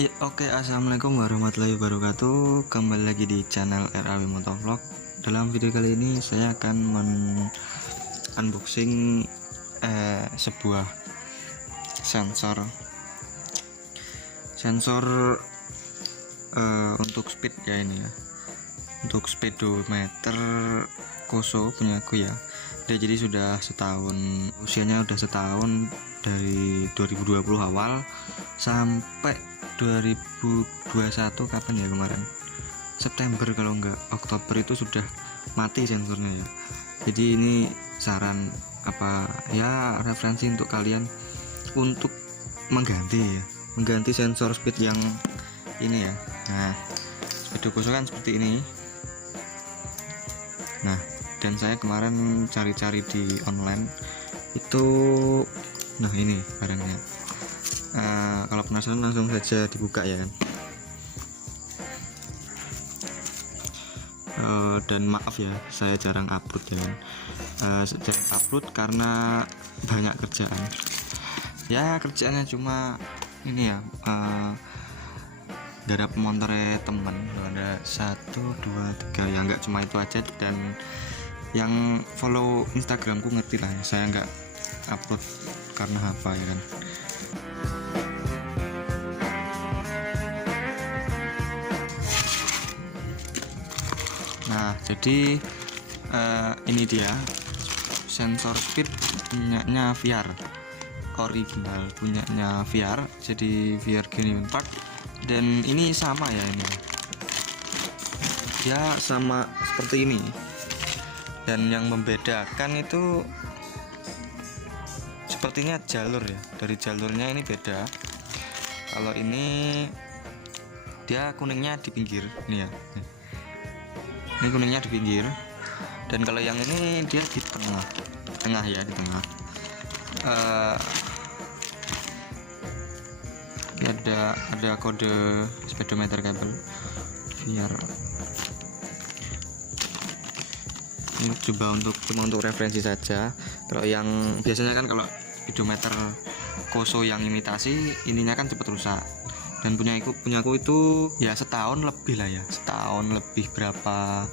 Ya, oke, assalamualaikum warahmatullahi wabarakatuh. Kembali lagi di channel RAW Motovlog. Dalam video kali ini saya akan unboxing sebuah sensor untuk speed ya, ini ya, untuk speedometer Koso punya aku ya. Jadi sudah setahun, usianya udah setahun, dari 2020 awal sampai 2021 kapan ya, kemarin September kalau enggak Oktober itu sudah mati sensornya ya. Jadi ini saran referensi untuk kalian untuk mengganti sensor speed yang ini ya. Nah, speedo Koso kan seperti ini. Nah, dan saya kemarin cari-cari di online itu, nah ini barangnya. Kalau penasaran langsung saja dibuka ya kan. Dan maaf ya, saya jarang upload ya kan. Jarang upload karena banyak kerjaan ya. Kerjaannya cuma ini ya, garap motornya temen ada 1, 2, 3 ya, nggak cuma itu aja. Dan yang follow Instagramku ngerti lah ya, saya nggak upload karena apa ya kan. Nah, jadi ini dia sensor speed punyanya VR original, punyanya VR, jadi VR Genuine Park. Dan ini sama ya, ini ya sama seperti ini. Dan yang membedakan itu sepertinya jalur ya, dari jalurnya ini beda. Kalau ini dia kuningnya di pinggir nih ya, ini kuningnya di pinggir. Dan kalau yang ini dia di tengah ya, di tengah. Ada kode speedometer kabel VR. Ini coba cuma untuk referensi saja. Kalau yang biasanya kan, kalau speedometer Koso yang imitasi ininya kan cepat rusak. Dan punyaku itu ya setahun lebih lah ya, setahun lebih berapa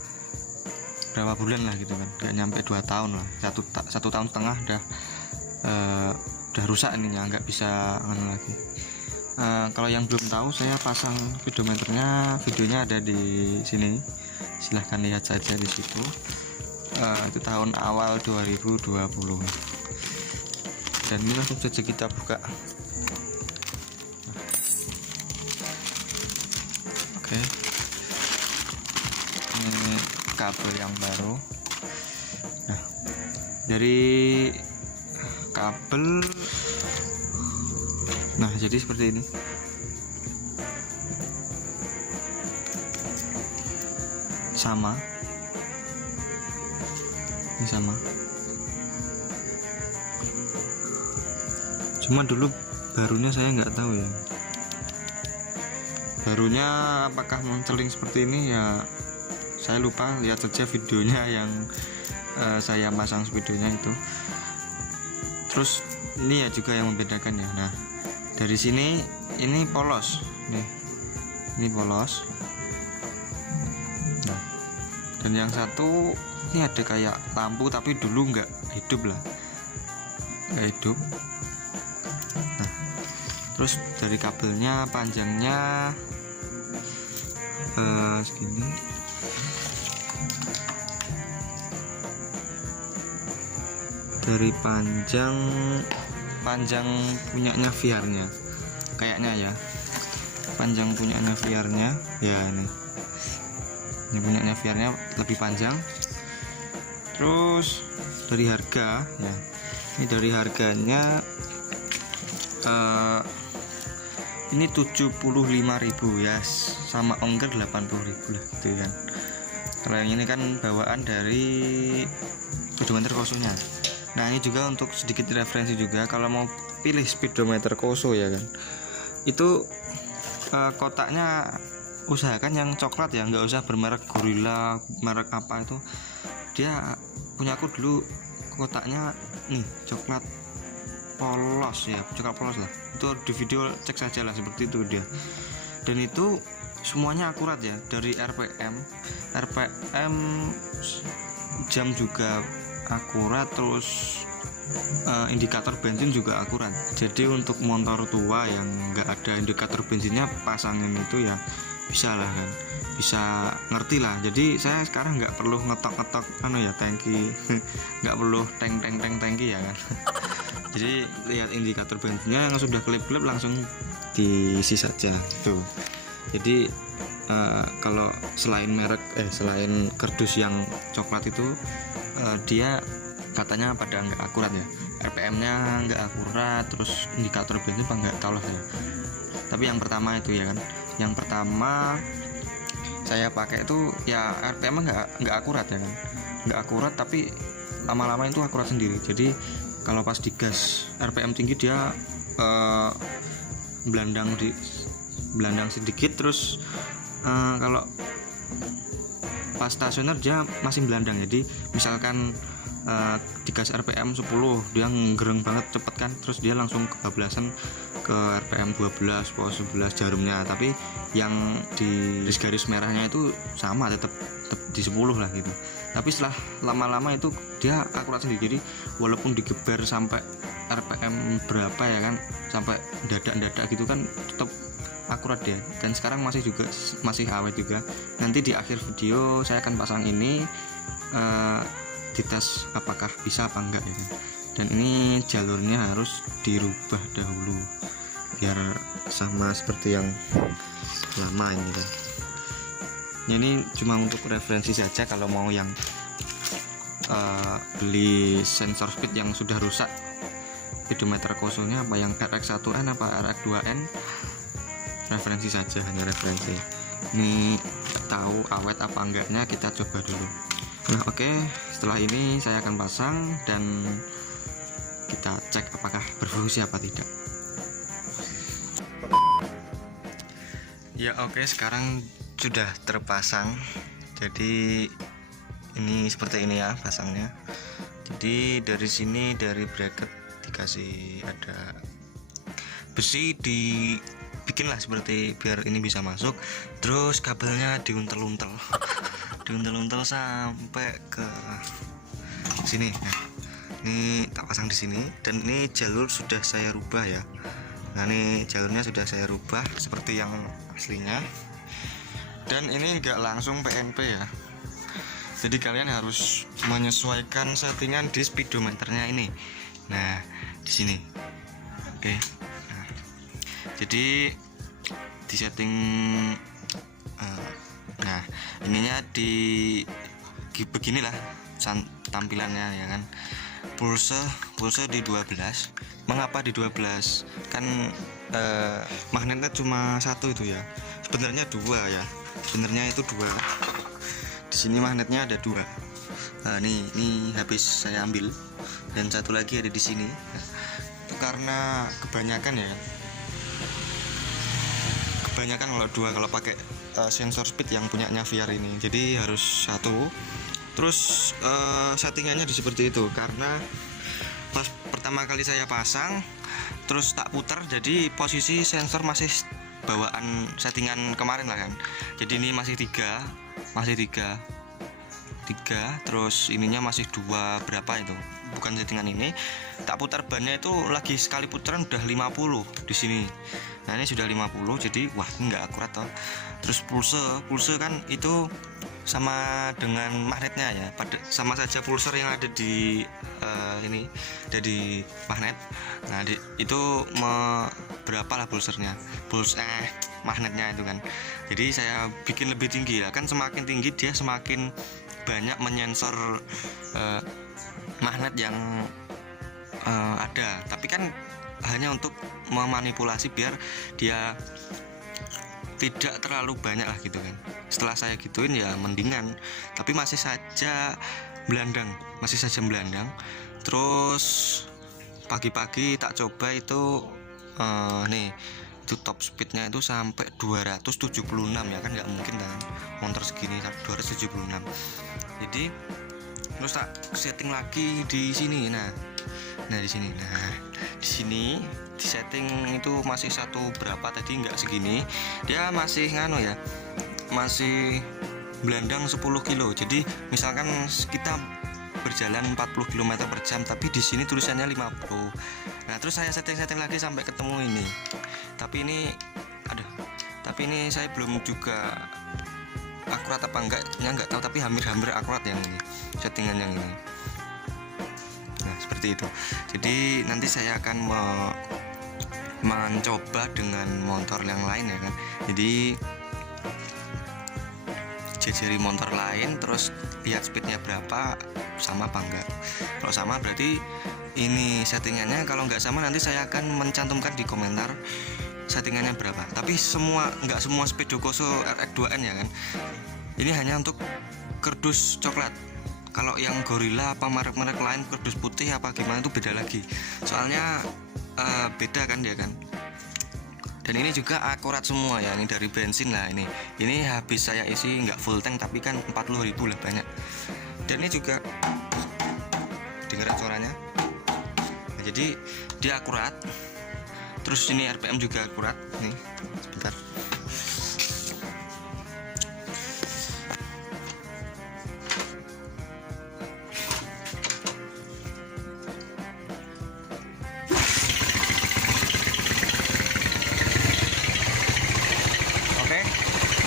bulan lah gitu kan, nggak nyampe 2 tahun lah, satu tahun setengah udah rusak ininya, nggak bisa lagi. Kalau yang belum tahu, saya pasang speedometernya, videonya ada di sini, silahkan lihat saja di situ. Itu tahun awal 2020. Dan ini langsung saja kita buka. Oke. Ini kabel yang baru. Nah, dari kabel, nah jadi seperti ini. Sama, ini sama. Cuma dulu barunya saya nggak tahu ya, barunya apakah menceling seperti ini ya, saya lupa. Lihat saja videonya yang saya pasang speedonya itu. Terus ini ya juga yang membedakan ya. Nah, dari sini ini polos nih, ini polos. Nah, dan yang satu ini ada kayak lampu, tapi dulu nggak hidup lah, nggak hidup. Nah, terus dari kabelnya panjangnya segini. Dari panjang punyanya VR-nya kayaknya ya, panjang punyanya VR-nya ya, ini punyanya VR-nya lebih panjang. Terus dari harga ya, ini dari harganya ini 75.000 ya, sama ongkir 80.000 lah gitu kan. Kalau yang ini kan bawaan dari speedometer Kosonya. Nah, ini juga untuk sedikit referensi juga, kalau mau pilih speedometer Koso ya kan, itu kotaknya usahakan yang coklat ya, nggak usah bermerek Gorilla, merek apa itu. Dia punyaku dulu kotaknya nih coklat polos ya, coklat polos lah. Itu di video cek saja lah, seperti itu dia. dan itu semuanya akurat ya, dari RPM jam juga akurat, terus indikator bensin juga akurat. Jadi untuk motor tua yang nggak ada indikator bensinnya, pasangin itu ya bisa lah kan, bisa ngerti lah. Jadi saya sekarang nggak perlu ngetok tangki nggak perlu tangki ya kan. Jadi lihat indikator bensinnya yang sudah kelip-kelip langsung diisi saja gitu. Jadi kalau selain selain kardus yang coklat itu dia katanya pada nggak akurat ya, RPM-nya nggak akurat, terus indikator bensin apa nggak tahu lah saya. Tapi yang pertama itu ya kan, yang pertama saya pakai itu ya RPM-nya nggak akurat ya kan, nggak akurat, tapi lama-lama itu akurat sendiri. Jadi kalau pas digas RPM tinggi dia belandang sedikit, terus kalau pas stasioner dia masih belandang. Jadi misalkan digas RPM 10 dia ngereng banget cepet kan, terus dia langsung kebablasan ke RPM 12 atau 11 jarumnya, tapi yang di garis merahnya itu sama, tetap di 10 lah gitu. Tapi setelah lama-lama itu dia akurat sendiri. Jadi walaupun digeber sampai RPM berapa ya kan, sampai dadak gitu kan, tetap akurat dia. Dan sekarang masih awet juga. Nanti di akhir video saya akan pasang ini, dites apakah bisa apa enggak ya kan. Dan ini jalurnya harus dirubah dahulu biar sama seperti yang lama ini kan. Ini cuma untuk referensi saja kalau mau yang beli sensor speed yang sudah rusak, speedometer kosongnya apa yang RX1N apa RX2N, referensi saja, hanya referensi. Ini tahu awet apa enggaknya kita coba dulu. Nah oke, setelah ini saya akan pasang dan kita cek apakah berfungsi apa tidak. Ya oke, sekarang sudah terpasang. Jadi ini seperti ini ya pasangnya. Jadi dari sini, dari bracket dikasih ada besi, dibikinlah seperti biar ini bisa masuk. Terus kabelnya diuntel-untel diuntel-untel sampai ke sini. Nah, ini tak pasang di sini, dan ini jalur sudah saya rubah ya. Nah ini jalurnya sudah saya rubah seperti yang aslinya, dan ini enggak langsung PNP ya. Jadi kalian harus menyesuaikan settingan di speedometernya ini. Nah di sini, oke. Nah, jadi di setting, nah ininya di beginilah tampilannya ya kan. Pulse di 12. Mengapa di 12? Kan magnetnya cuma satu itu ya. Sebenarnya dua ya. Sebenarnya itu dua. Di sini magnetnya ada dua. Nah, ini habis saya ambil, dan satu lagi ada di sini. Itu karena kebanyakan ya. Kebanyakan kalau dua, kalau pakai sensor speed yang punyanya VR ini. Jadi harus satu. Terus settingannya seperti itu karena pas pertama kali saya pasang terus tak putar, jadi posisi sensor masih bawaan settingan kemarin lah kan. Jadi ini masih tiga, terus ininya masih dua berapa itu, bukan settingan ini. Tak putar bannya itu lagi sekali putaran udah 50 di sini. Nah ini sudah 50, jadi wah nggak akurat toh. Terus pulse kan itu sama dengan magnetnya ya, sama saja pulser yang ada di ini jadi magnet. Nah itu berapa lah pulsernya, magnetnya itu kan. Jadi saya bikin lebih tinggi ya kan, semakin tinggi dia semakin banyak menyensor magnet yang ada, tapi kan hanya untuk memanipulasi biar dia tidak terlalu banyak lah gitu kan. Setelah saya gituin ya mendingan, tapi masih saja belandang. Terus pagi-pagi tak coba itu nih itu top speednya itu sampai 276 ya kan, nggak mungkin kan motor segini 276. Jadi terus tak setting lagi di sini. Nah di sini di setting itu masih satu berapa tadi, nggak segini, dia masih nganu ya, masih belandang 10 kilo. Jadi misalkan kita berjalan 40 km per jam, tapi di sini tulisannya 50. Nah terus saya setting lagi sampai ketemu ini. Tapi ini saya belum juga akurat apa enggak ya, nggak tahu, tapi hampir akurat yang ini settingan yang ini. Nah seperti itu. Jadi nanti saya akan mencoba dengan motor yang lain ya kan. Jadi jejeri motor lain, terus lihat speednya berapa, sama apa enggak. Kalau sama berarti ini settingannya, kalau nggak sama nanti saya akan mencantumkan di komentar settingannya berapa. Tapi nggak semua Speedo Koso RX2N ya kan, ini hanya untuk kerdus coklat. Kalau yang Gorilla apa merek-merek lain kerdus putih apa gimana itu beda lagi, soalnya beda kan dia kan. Dan ini juga akurat semua ya, ini dari bensin lah. Ini habis saya isi nggak full tank, tapi kan 40.000 lah banyak. Dan ini juga dengar suaranya. Nah, jadi dia akurat. Terus ini RPM juga akurat. Nih, sebentar.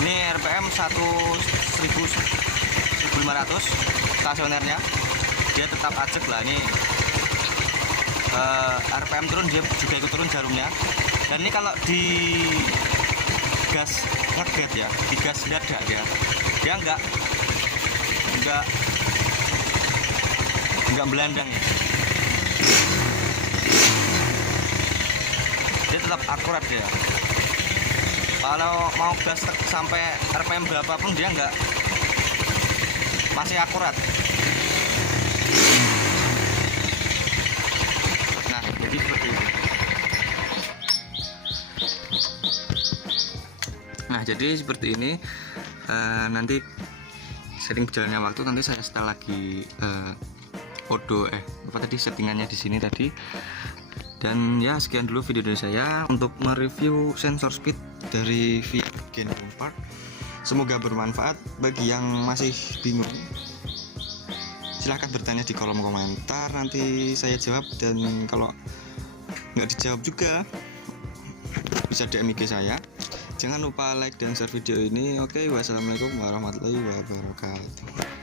Ini RPM 1500 stasionernya, dia tetap ajak lah. Ini RPM turun, dia juga ikut turun jarumnya. Dan ini kalau di gas ngeget ya, di gas dada dia nggak belandang ya, dia tetap akurat ya. Kalau mau gas sampai RPM berapapun dia masih akurat. Nah jadi seperti itu. Nah jadi seperti ini. Nanti setting berjalannya waktu, nanti saya setel lagi settingannya di sini tadi. Dan ya sekian dulu video dari saya untuk mereview sensor speed dari Fiat Gen Compact. Semoga bermanfaat bagi yang masih bingung. Silahkan bertanya di kolom komentar, nanti saya jawab. Dan kalau nggak dijawab juga bisa DM IG saya. Jangan lupa like dan share video ini. Oke, wassalamualaikum warahmatullahi wabarakatuh.